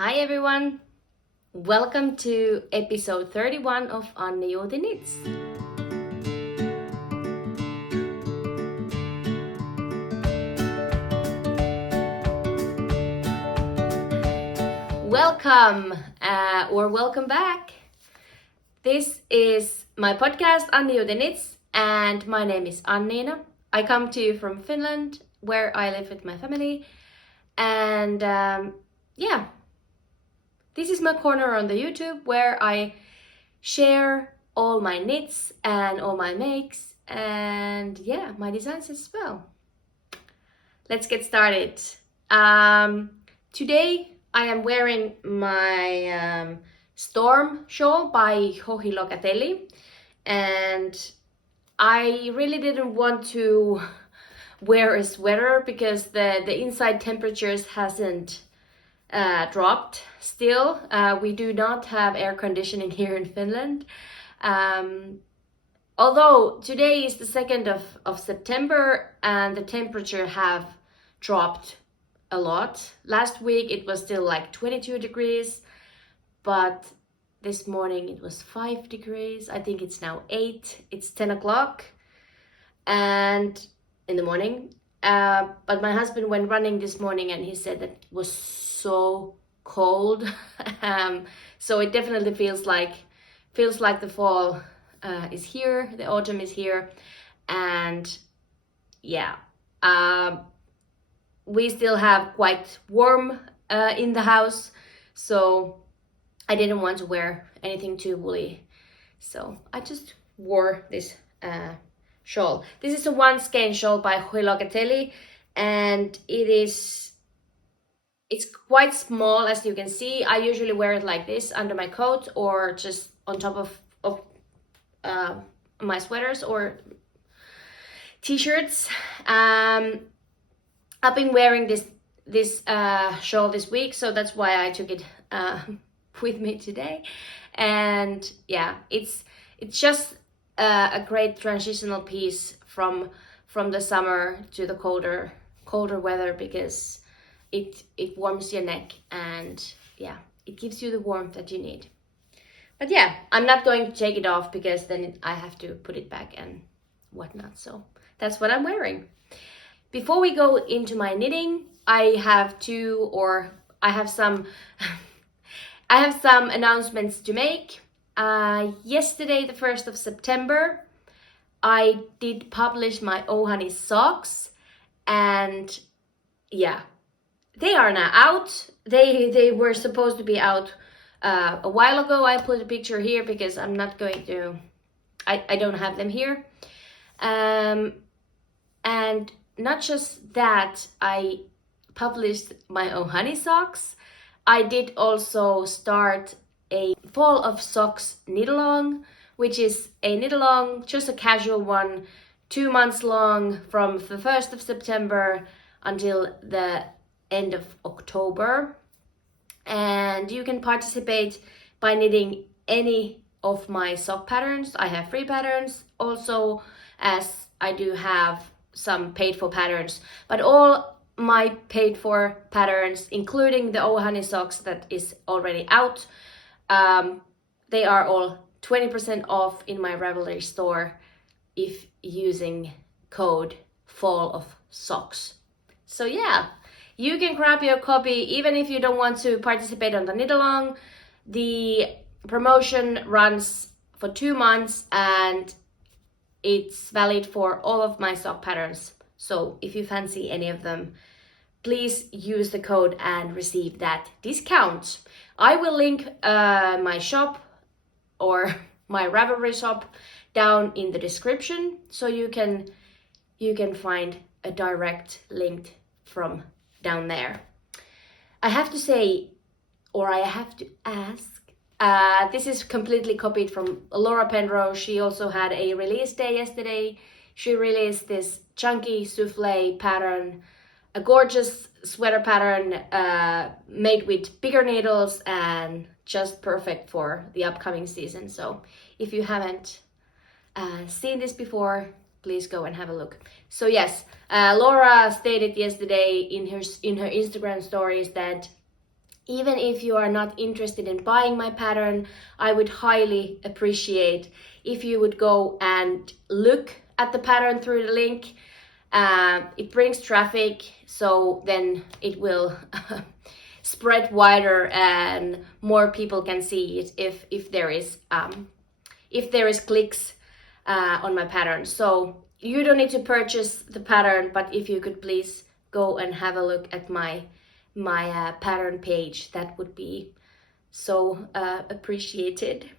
Hi everyone! Welcome to episode 31 of Annijuuti Knits. Welcome or welcome back. This is my podcast Annijuuti Knits and my name is Anniina. I come to you from Finland where I live with my family and this is my corner on the YouTube where I share all my knits and all my makes and my designs as well. Let's get started. Today I am wearing my Storm shawl by Joji Locatelli, and I really didn't want to wear a sweater because the inside temperatures hasn't dropped still. We do not have air conditioning here in Finland. Although today is the 2nd of September and the temperature have dropped a lot. Last week it was still like 22 degrees, but this morning it was 5 degrees. I think it's now 8. It's 10 o'clock and in the morning. But my husband went running this morning and he said that it was so cold. So it definitely feels like the fall is here, the autumn is here, and we still have quite warm in the house, so I didn't want to wear anything too woolly, so I just wore this shawl. This is a one skein shawl by Joji Locatelli, and it's quite small, as you can see. I usually wear it like this under my coat or just on top of my sweaters or t-shirts. I've been wearing this shawl this week, so that's why I took it with me today. And it's just a great transitional piece from the summer to the colder weather, because it warms your neck and it gives you the warmth that you need. But I'm not going to take it off because then I have to put it back and whatnot. So that's what I'm wearing. Before we go into my knitting, I have some announcements to make. Yesterday, the 1st of September, I did publish my Ohani socks, and they are now out. They were supposed to be out a while ago. I put a picture here because I'm not going to, I don't have them here. And not just that, I published my Ohani socks. I did also start a Fall of Socks knit-along, which is a knit-along, just a casual one, 2 months long from the 1st of September until the end of October. And you can participate by knitting any of my sock patterns. I have free patterns also, as I do have some paid for patterns, but all my paid for patterns, including the Ohani socks that is already out, they are all 20% off in my Ravelry store if using code Fall of Socks. So you can grab your copy even if you don't want to participate on the knit-along. The promotion runs for 2 months and it's valid for all of my sock patterns. So if you fancy any of them, please use the code and receive that discount. I will link my shop or my Ravelry shop down in the description, so you can find a direct link from down there. I have to say, or I have to ask, this is completely copied from Laura Penrose. She also had a release day yesterday. She released this chunky souffle pattern, a gorgeous sweater pattern made with bigger needles and just perfect for the upcoming season. So if you haven't seen this before, please go and have a look. So yes, Laura stated yesterday in her Instagram stories that Even if you are not interested in buying my pattern, I would highly appreciate if you would go and look at the pattern through the link. It brings traffic, so then it will spread wider and more people can see it if there is clicks on my pattern. So you don't need to purchase the pattern, but if you could please go and have a look at my pattern page, that would be so appreciated.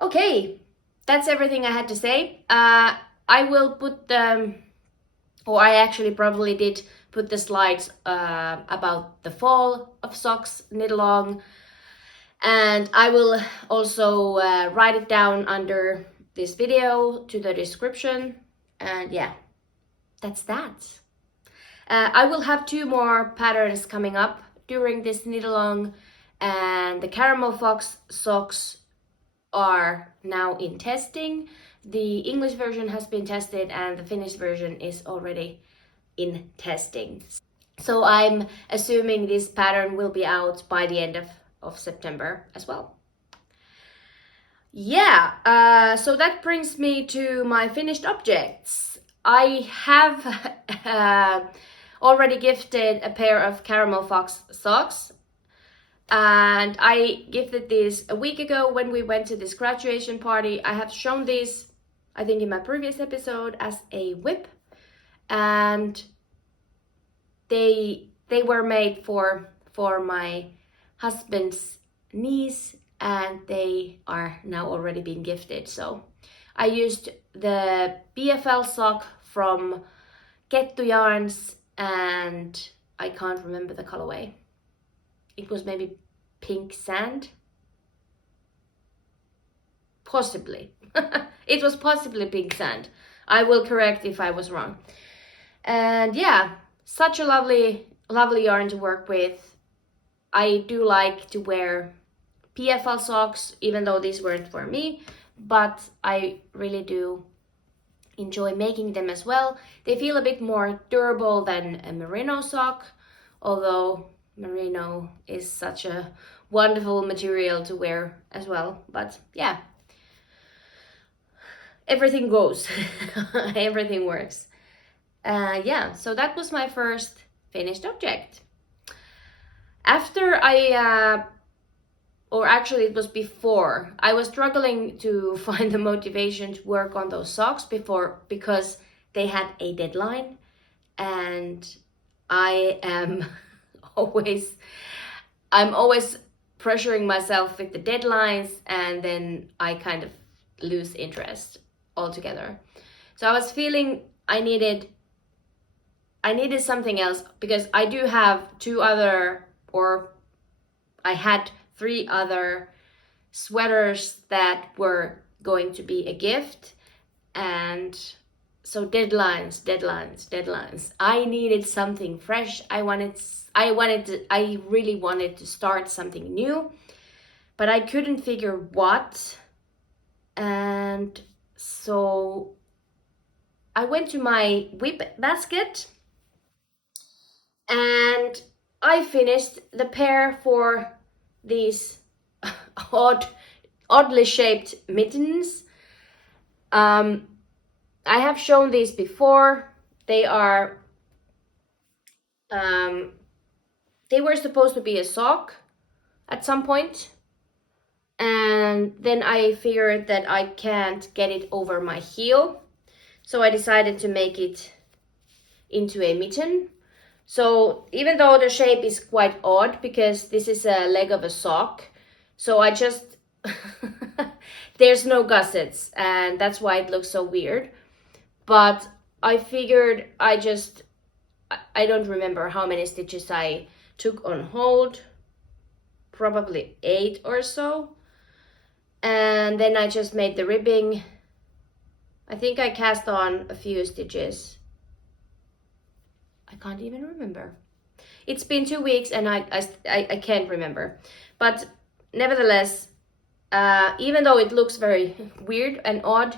Okay, that's everything I had to say. I will put I actually probably did put the slides about the fall of socks knit along, and I will also write it down under this video to the description. And yeah, that's that. I will have 2 more patterns coming up during this knit along, and the caramel fox socks are now in testing. The English version has been tested and the Finnish version is already in testing. So I'm assuming this pattern will be out by the end of September as well. Yeah, so that brings me to my finished objects. I have already gifted a pair of caramel fox socks, and I gifted these a week ago when we went to this graduation party. I have shown these, I think, in my previous episode as a whip, and they were made for my husband's niece, and they are now already being gifted. So I used the BFL sock from Kettu Yarns, and I can't remember the colorway. It was maybe pink sand? Possibly. It was possibly pink sand. I will correct if I was wrong. And yeah, such a lovely yarn to work with. I do like to wear PFL socks, even though these weren't for me, but I really do enjoy making them as well. They feel a bit more durable than a merino sock, although merino is such a wonderful material to wear as well. But yeah, everything goes. Everything works. Yeah, so that was my first finished object. After or actually it was before, I was struggling to find the motivation to work on those socks because they had a deadline, and I'm always pressuring myself with the deadlines, and then I kind of lose interest altogether. So I was feeling I needed something else, because I do have I had 3 other sweaters that were going to be a gift, and so deadlines. I needed something fresh. I really wanted to start something new, but I couldn't figure what. And so I went to my whip basket and I finished the pair for these oddly shaped mittens. I have shown these before. They were supposed to be a sock at some point, and then I figured that I can't get it over my heel, so I decided to make it into a mitten. So even though the shape is quite odd, because this is a leg of a sock, so I just there's no gussets, and that's why it looks so weird. But I figured I don't remember how many stitches I took on hold, probably 8 or so. And then I just made the ribbing. I think I cast on a few stitches. I can't even remember. It's been 2 weeks and I can't remember. But nevertheless, even though it looks very weird and odd,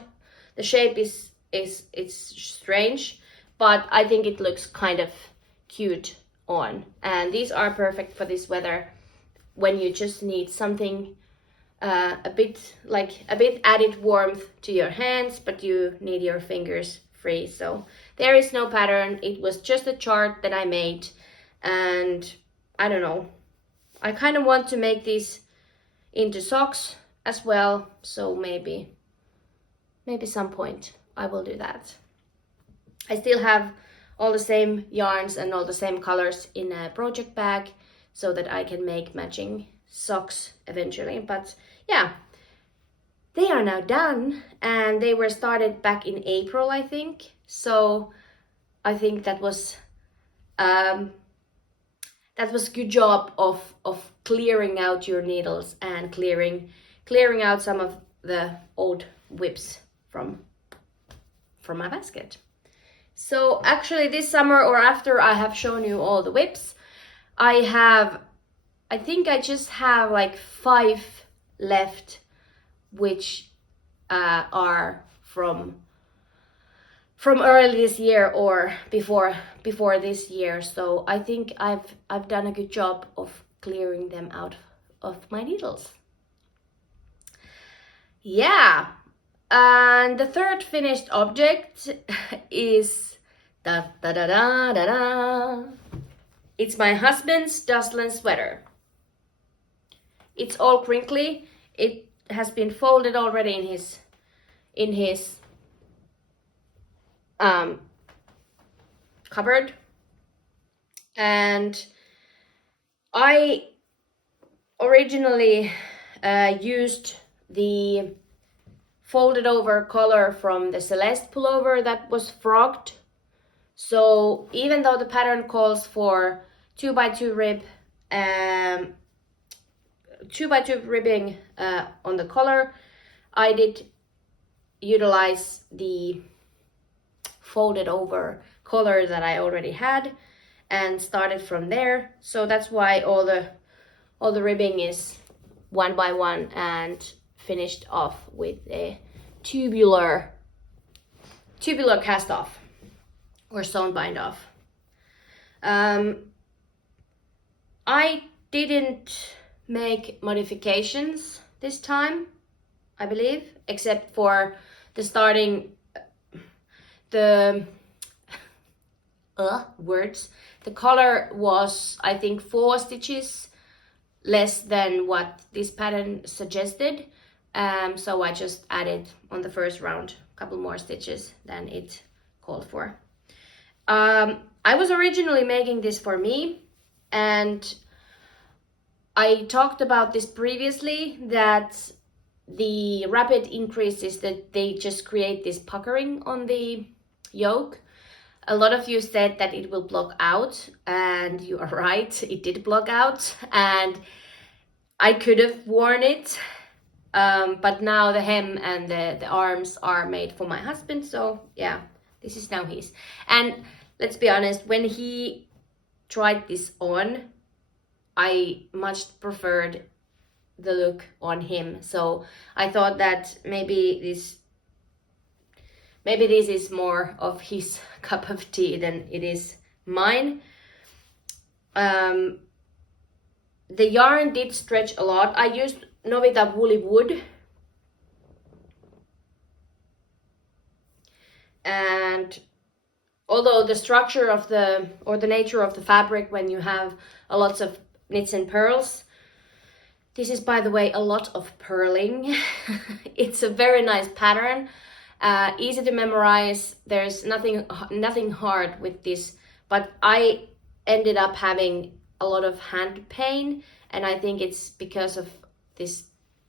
the shape it's strange, but I think it looks kind of cute on. And these are perfect for this weather when you just need something a bit added warmth to your hands, but you need your fingers free. So there is no pattern. It was just a chart that I made, and I don't know. I kind of want to make these into socks as well. So maybe some point I will do that. I still have all the same yarns and all the same colors in a project bag so that I can make matching socks eventually. But yeah, they are now done, and they were started back in April, I think. So I think that was a good job of clearing out your needles and clearing out some of the old whips from my basket. So actually this summer, or after I have shown you all the whips, I think I just have like 5 left, which are from early this year or before this year. So I think I've done a good job of clearing them out of my needles. Yeah, and the third finished object is da da da da da da. It's my husband's Dustland sweater. It's all crinkly. It has been folded already in his cupboard, and I originally used the folded over collar from the Celeste pullover that was frogged. So even though the pattern calls for 2x2 rib, 2x2 ribbing on the collar, I did utilize the folded over collar that I already had and started from there. So that's why all the ribbing is 1x1 and finished off with a tubular cast off or sewn bind off. I didn't make modifications this time, I believe, except for the starting the words. The color was, I think, 4 stitches less than what this pattern suggested. So I just added on the first round a couple more stitches than it called for. I was originally making this for me, and I talked about this previously, that the rapid increases that they just create this puckering on the yoke. A lot of you said that it will block out, and you are right, it did block out, and I could have worn it, but now the hem and the arms are made for my husband, so yeah, this is now his. And let's be honest, when he tried this on, I much preferred the look on him, so I thought that maybe this is more of his cup of tea than it is mine. The yarn did stretch a lot. I used Novita Woolly Wood, and although the structure of the nature of the fabric when you have a lots of knits and purls, this is, by the way, a lot of purling. It's a very nice pattern, easy to memorize. There's nothing hard with this, but I ended up having a lot of hand pain, and I think it's because of this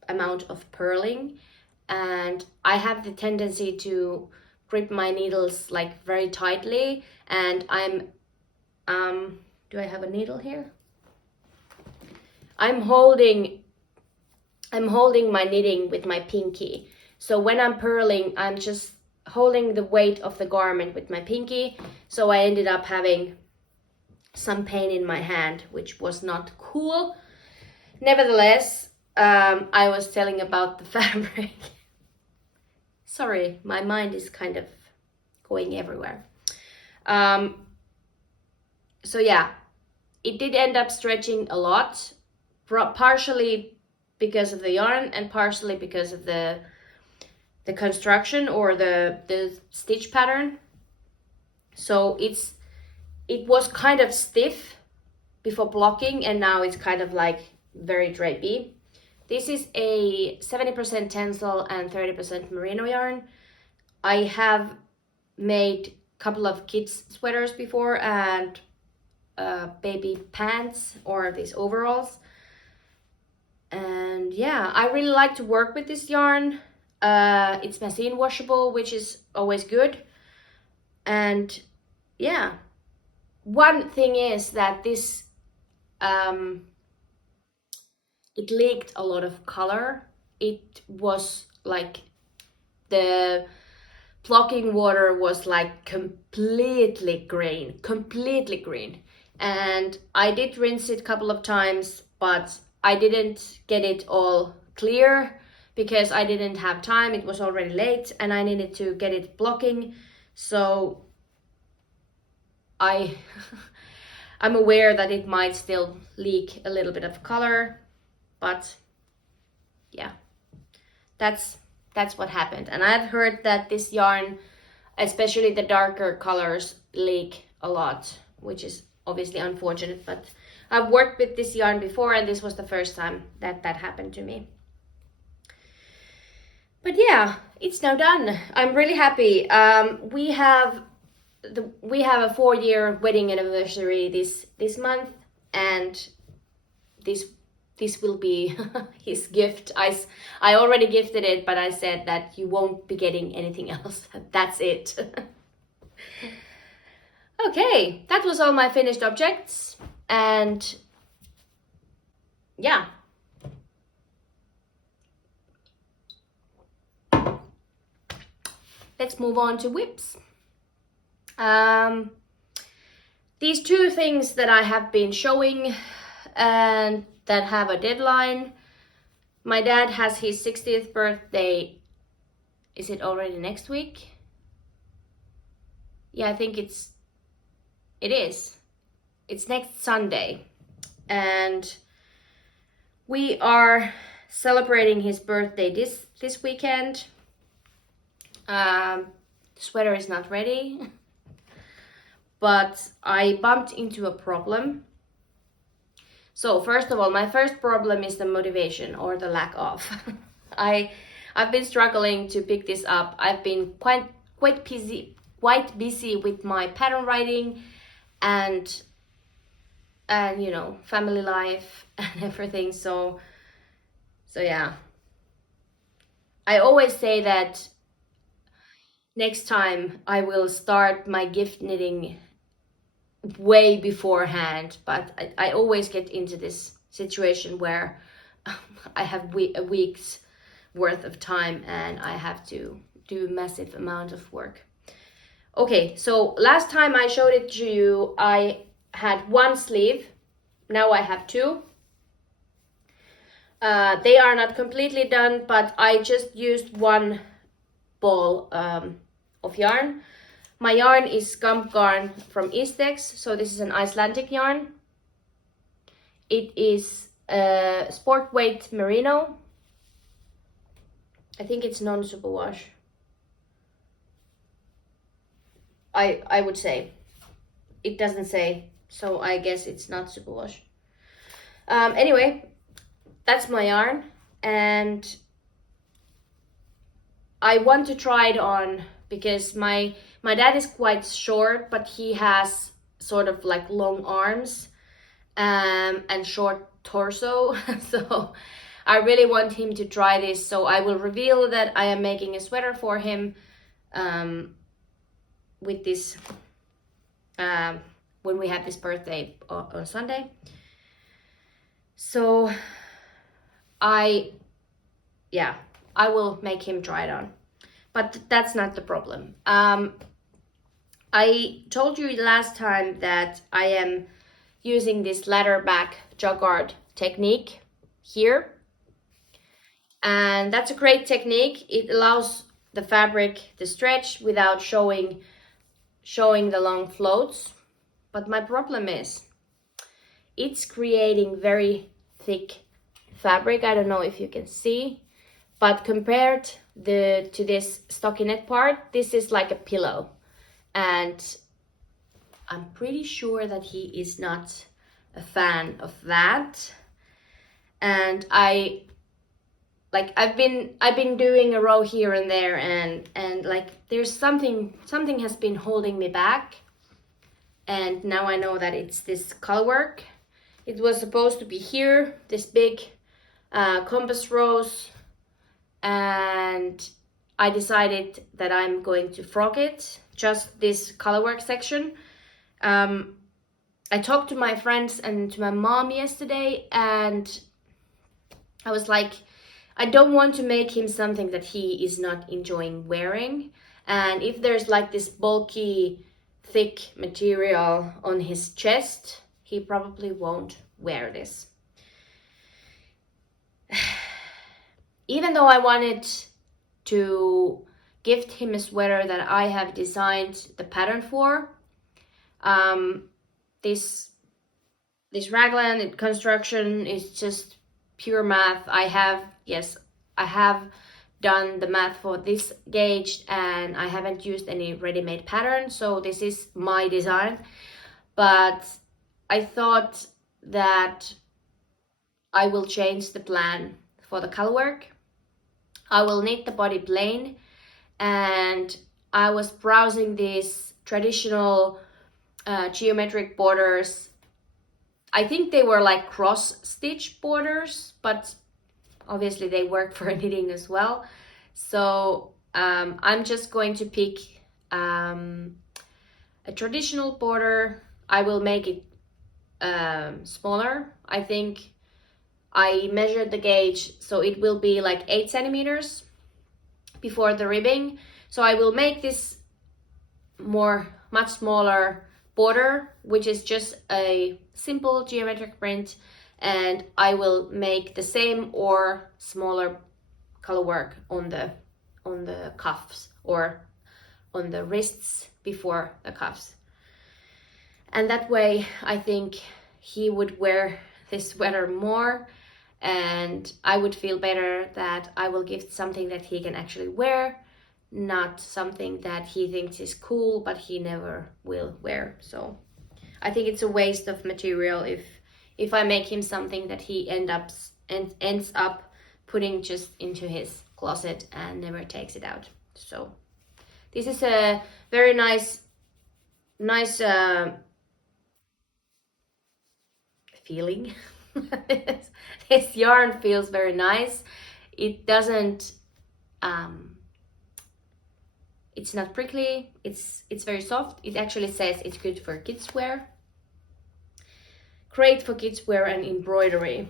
amount of purling, and I have the tendency to grip my needles like very tightly, and I'm do I have a needle here? I'm holding my knitting with my pinky. So when I'm purling, I'm just holding the weight of the garment with my pinky. So I ended up having some pain in my hand, which was not cool. Nevertheless, I was telling about the fabric. Sorry, my mind is kind of going everywhere. So yeah, it did end up stretching a lot, partially because of the yarn and partially because of the construction or the stitch pattern. So it was kind of stiff before blocking, and now it's kind of like very drapey. This is a 70% tencel and 30% merino yarn. I have made a couple of kids sweaters before and baby pants or these overalls. And yeah, I really like to work with this yarn. It's machine washable, which is always good. And yeah, one thing is that this it leaked a lot of color. It was like the blocking water was like completely green, and I did rinse it a couple of times, but I didn't get it all clear because I didn't have time. It was already late and I needed to get it blocking. So I'm aware that it might still leak a little bit of color, but yeah, that's what happened. And I've heard that this yarn, especially the darker colors, leak a lot, which is obviously unfortunate, but I've worked with this yarn before and this was the first time that happened to me. But yeah, it's now done. I'm really happy. We have a 4-year wedding anniversary this month, and this will be his gift. I already gifted it, but I said that you won't be getting anything else. That's it. Okay, that was all my finished objects, and yeah. Let's move on to whips. These two things that I have been showing and that have a deadline. My dad has his 60th birthday. Is it already next week? Yeah, I think it is. It's next Sunday. And we are celebrating his birthday this weekend. The sweater is not ready. But I bumped into a problem. So first of all, my first problem is the motivation or the lack of. I've been struggling to pick this up. I've been quite busy with my pattern writing and you know, family life and everything. So yeah. I always say that next time I will start my gift knitting way beforehand, but I always get into this situation where I have a week's worth of time and I have to do a massive amount of work. Okay, so last time I showed it to you, I had one sleeve. Now I have two. They are not completely done, but I just used one ball of yarn. My yarn is Scamp Garn from Istex, so this is an Icelandic yarn. It is sport weight merino. I think it's non-superwash. I would say. It doesn't say, so I guess it's not superwash. Anyway, that's my yarn, and I want to try it on because my dad is quite short, but he has sort of like long arms and short torso. So I really want him to try this. So I will reveal that I am making a sweater for him with this when we have this birthday on Sunday. So I will make him try it on. But that's not the problem. I told you last time that I am using this ladder back jacquard technique here. And that's a great technique. It allows the fabric to stretch without showing the long floats. But my problem is, it's creating very thick fabric. I don't know if you can see, but compared to this stockinette part, this is like a pillow, and I'm pretty sure that he is not a fan of that. And I've been doing a row here and there, and like there's something has been holding me back, and now I know that it's this color work. It was supposed to be here, this big compass rose, and I decided that I'm going to frock it, just this color work section. I talked to my friends and to my mom yesterday, and I was like, I don't want to make him something that he is not enjoying wearing. And if there's like this bulky, thick material on his chest, he probably won't wear this. Even though I wanted to gift him a sweater that I have designed the pattern for, this raglan construction is just pure math. I have done the math for this gauge, and I haven't used any ready-made pattern, so this is my design. But I thought that I will change the plan for the color work. I will knit the body plain, and I was browsing these traditional geometric borders. I think they were like cross stitch borders, but obviously they work for knitting as well. So I'm just going to pick a traditional border. I will make it smaller. I think I measured the gauge, so it will be like 8 centimeters before the ribbing. So I will make this much smaller border, which is just a simple geometric print, and I will make the same or smaller color work on the cuffs or on the wrists before the cuffs. And that way I think he would wear this sweater more, and I would feel better that I will gift something that he can actually wear, not something that he thinks is cool but he never will wear. So I think it's a waste of material if I make him something that he ends up putting just into his closet and never takes it out. So this is a very nice feeling. This yarn feels very nice. It doesn't it's not prickly, it's very soft. It actually says it's good for kids wear. Great for kids wear and embroidery.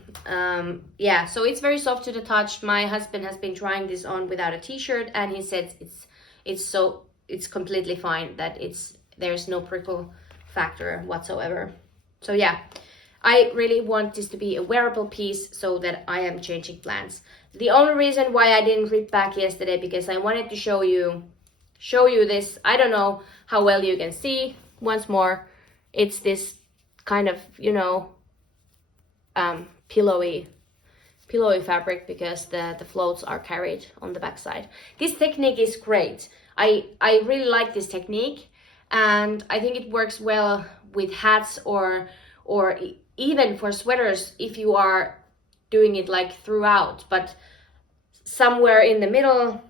Yeah, so it's very soft to the touch. My husband has been trying this on without a t-shirt, and he says it's completely fine, that there's no prickle factor whatsoever. So yeah, I really want this to be a wearable piece, so that I am changing plans. The only reason why I didn't rip back yesterday, because I wanted to show you this. I don't know how well you can see. Once more, it's this kind of, you know, pillowy fabric, because the floats are carried on the backside. This technique is great. I really like this technique, and I think it works well with hats or even for sweaters if you are doing it like throughout, but somewhere in the middle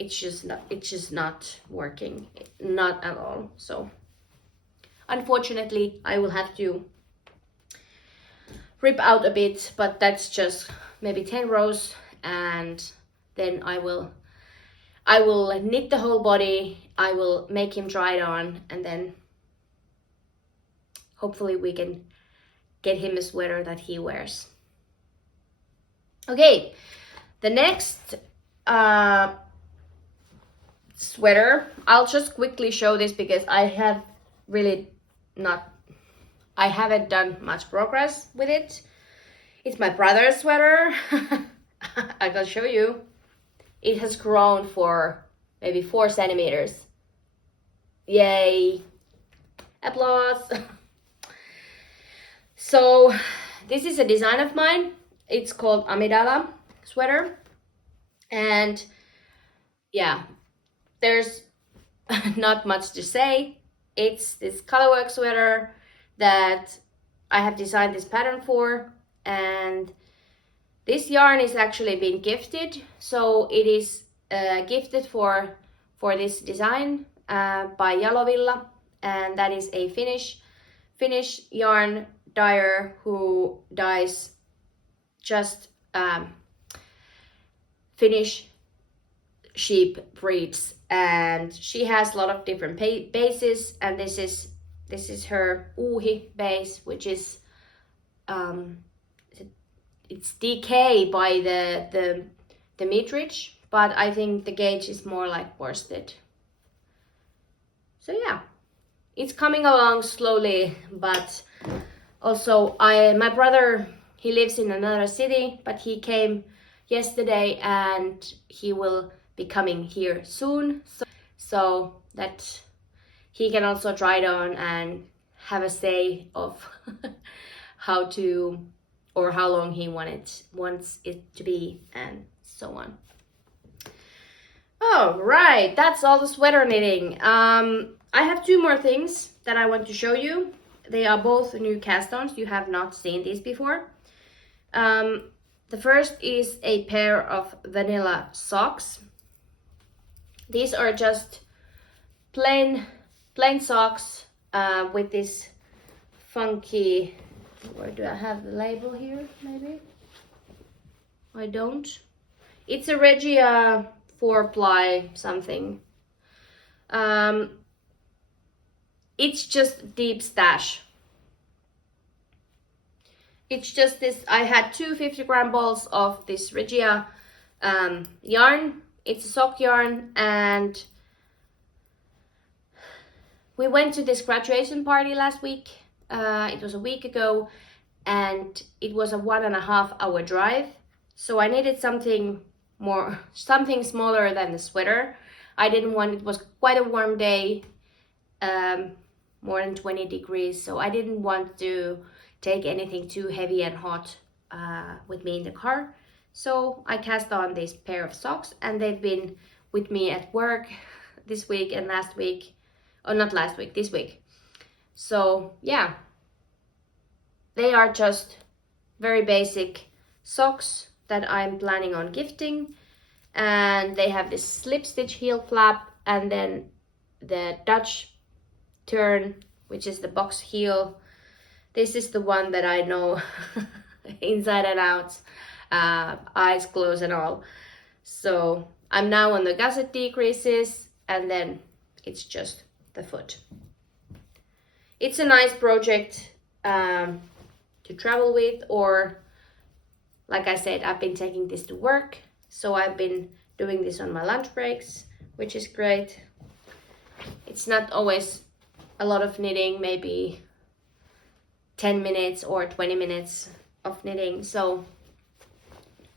it's just not working, not at all. So unfortunately I will have to rip out a bit, but that's just maybe 10 rows, and then I will knit the whole body. I will make him try it on, and then hopefully we can get him a sweater that he wears. Okay, the next sweater, I'll just quickly show this because I haven't done much progress with it. It's my brother's sweater. I can show you. It has grown for maybe 4 centimeters. Yay! Applause! So this is a design of mine. It's called Amidala sweater. And yeah, there's not much to say. It's this colorwork sweater that I have designed this pattern for, and this yarn is actually been gifted. So it is gifted for this design by Jalovilla, and that is a Finnish yarn dyer who dyes just Finnish sheep breeds, and she has a lot of different bases, and this is her Uhi base, which is it's DK by the meterage, but I think the gauge is more like worsted. So yeah, it's coming along slowly, but also my brother, he lives in another city, but he came yesterday and he will be coming here soon, so that he can also try it on and have a say of how to or how long he wants it to be, and so on. All right, that's all the sweater knitting. I have two more things that I want to show you. They are both new cast-ons. You have not seen these before. The first is a pair of vanilla socks. These are just plain socks with this funky, where do I have the label here? Maybe I don't. It's a Regia 4-ply something. It's just deep stash. It's just this. I had two 50-gram balls of this Regia yarn. It's a sock yarn, and we went to this graduation party last week. It was a week ago, and it was a 1.5 hour drive. So I needed something smaller than the sweater. I didn't want, it was quite a warm day, more than 20 degrees. So I didn't want to take anything too heavy and hot with me in the car. So I cast on this pair of socks, and they've been with me at work this week and last week. Oh, not last week, this week. So yeah, they are just very basic socks that I'm planning on gifting, and they have this slip stitch heel flap, and then the Dutch turn, which is the box heel. This is the one that I know inside and out, eyes closed and all. So I'm now on the gusset decreases, and then it's just the foot. It's a nice project to travel with, or like I said, I've been taking this to work, so I've been doing this on my lunch breaks, which is great. It's not always a lot of knitting, maybe 10 minutes or 20 minutes of knitting, so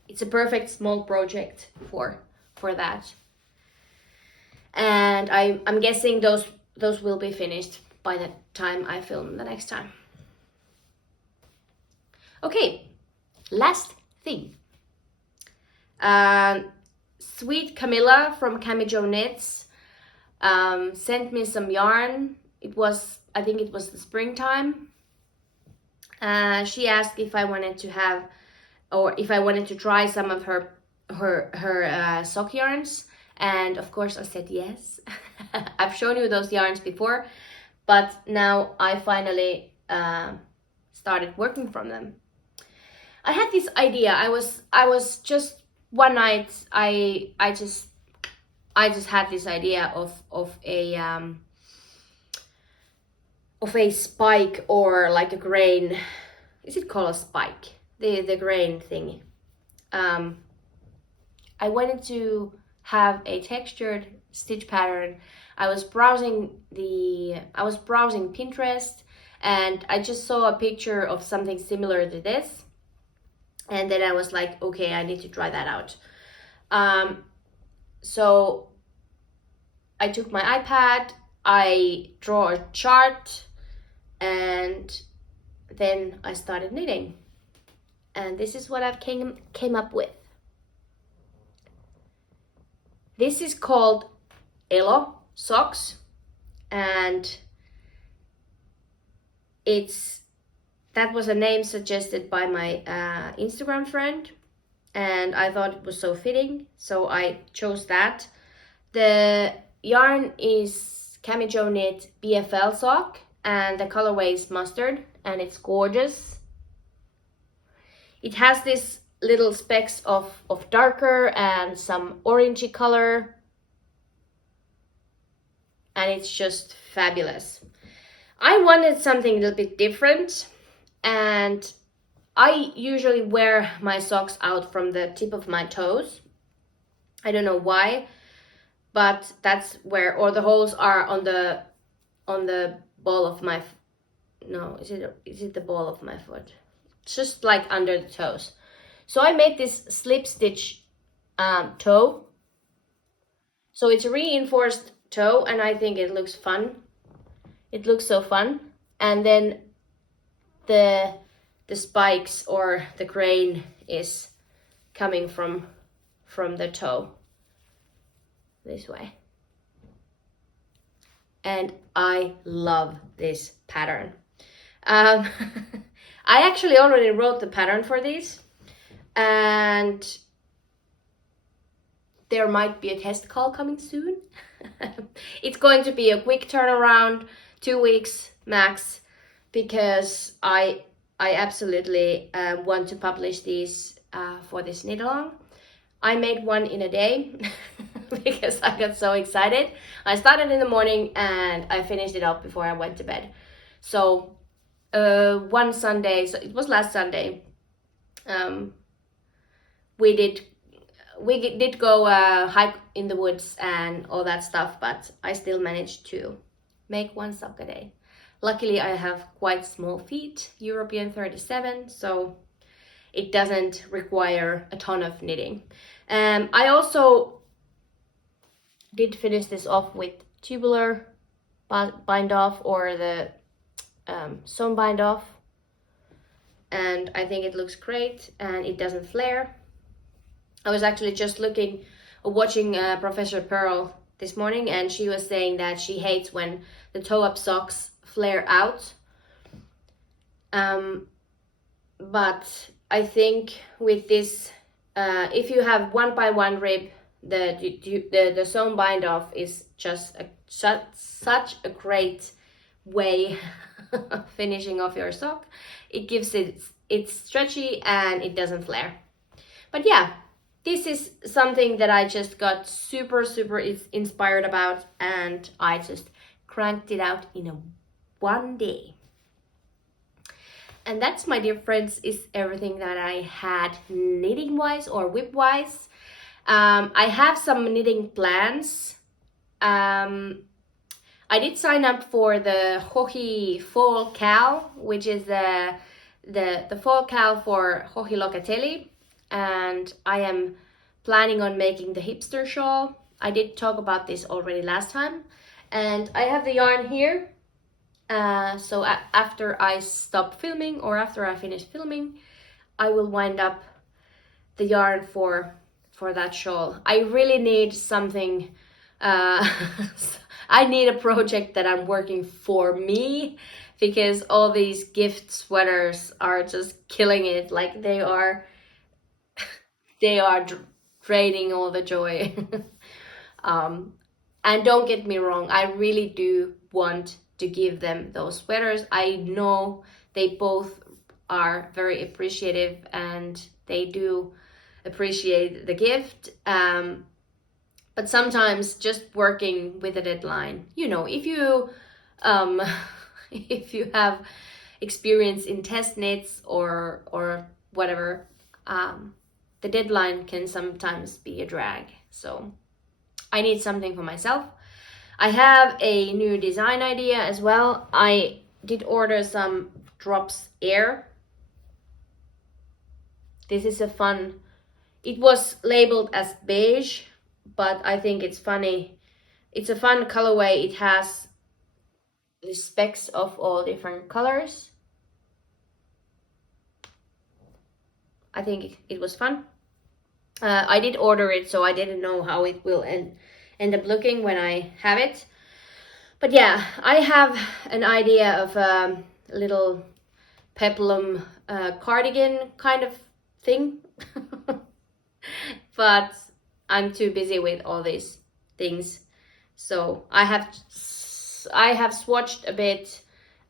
it's a perfect small project for that. And I'm guessing those will be finished by the time I film the next time. Okay, last thing. Sweet Camilla from Annijuuti Knits sent me some yarn. I think it was the springtime. She asked if I wanted to have, or if I wanted to try some of her sock yarns, and of course I said yes. I've shown you those yarns before, but now I finally started working from them. I had this idea. I was just one night. I just had this idea of a spike, or like a grain. Is it called a spike? The grain thingy. I wanted to have a textured stitch pattern. I was browsing Pinterest, and I just saw a picture of something similar to this, and then I was like, okay, I need to try that out. So I took my iPad, I draw a chart, and then I started knitting. And this is what I've came up with. This is called Elo socks, and that was a name suggested by my Instagram friend, and I thought it was so fitting, so I chose that. The yarn is Camijo Knit BFL sock, and the colorway is mustard, and it's gorgeous. It has this little specks of darker and some orangey color, and it's just fabulous. I wanted something a little bit different, and I usually wear my socks out from the tip of my toes. I don't know why, but that's where, or the holes are on the ball of my, no, is it the ball of my foot? It's just like under the toes. So I made this slip stitch toe. So it's a reinforced toe, and I think it looks fun. It looks so fun. And then the spikes or the grain is coming from the toe this way. And I love this pattern. I actually already wrote the pattern for these, and there might be a test call coming soon. It's going to be a quick turnaround, 2 weeks max, because I absolutely want to publish these for this knit along. I made one in a day because I got so excited. I started in the morning and I finished it up before I went to bed. So one Sunday, so it was last Sunday, we did go hike in the woods and all that stuff, but I still managed to make one sock a day. Luckily, I have quite small feet, European 37, so it doesn't require a ton of knitting. I also did finish this off with tubular bind off, or the sewn bind off, and I think it looks great and it doesn't flare. I was actually just watching Professor Purl this morning, and she was saying that she hates when the toe-up socks flare out. But I think with this, if you have 1x1 rib, the sewn bind off is just such a great way of finishing off your sock. It gives it's stretchy and it doesn't flare. But yeah, this is something that I just got super inspired about, and I just cranked it out in one day. And that's, my dear friends, is everything that I had knitting wise or whip wise. I have some knitting plans. I did sign up for the Joji Fall KAL, which is the Fall KAL for Joji Locatelli, and I am planning on making the Hipster shawl. I did talk about this already last time, and I have the yarn here. So after I stop filming, or after I finish filming, I will wind up the yarn for that shawl. I really need something, I need a project that I'm working for me, because all these gift sweaters are just killing it. Like they are draining all the joy. And don't get me wrong, I really do want to give them those sweaters. I know they both are very appreciative and they do appreciate the gift. But sometimes just working with a deadline, you know, if you if you have experience in test knits or whatever, the deadline can sometimes be a drag. So I need something for myself. I have a new design idea as well. I did order some Drops Air. This is a fun, it was labeled as beige, but I think it's funny. It's a fun colorway. It has the specks of all different colors. I think it was fun. I did order it, so I didn't know how it will end up looking when I have it. But yeah, I have an idea of a little peplum cardigan kind of thing. But I'm too busy with all these things. So I have swatched a bit.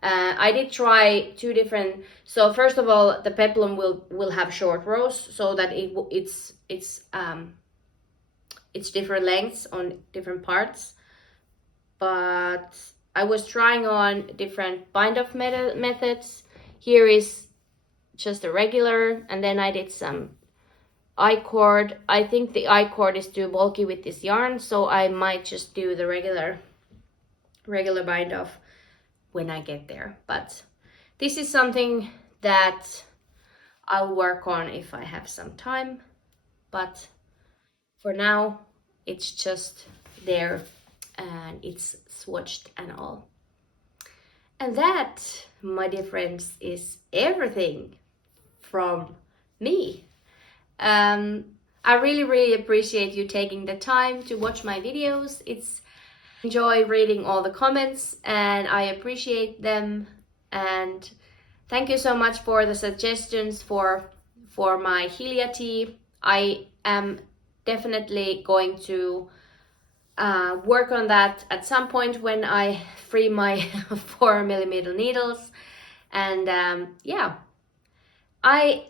I did try two different. So first of all, the peplum will have short rows, so that it's different lengths on different parts. But I was trying on different bind off methods. Here is just a regular, and then I did some I-cord. I think the I-cord is too bulky with this yarn, so I might just do the regular bind off when I get there. But this is something that I'll work on if I have some time. But for now, it's just there and it's swatched and all. And that, my dear friends, is everything from me. I really appreciate you taking the time to watch my videos. Enjoy reading all the comments and I appreciate them. And thank you so much for the suggestions for my Helia tee. I am definitely going to work on that at some point when I free my 4mm needles. And yeah, I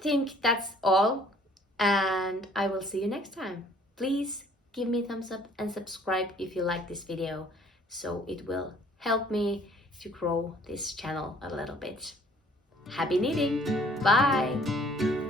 think that's all, and I will see you next time. Please give me a thumbs up and subscribe if you like this video, so it will help me to grow this channel a little bit. Happy knitting! Bye!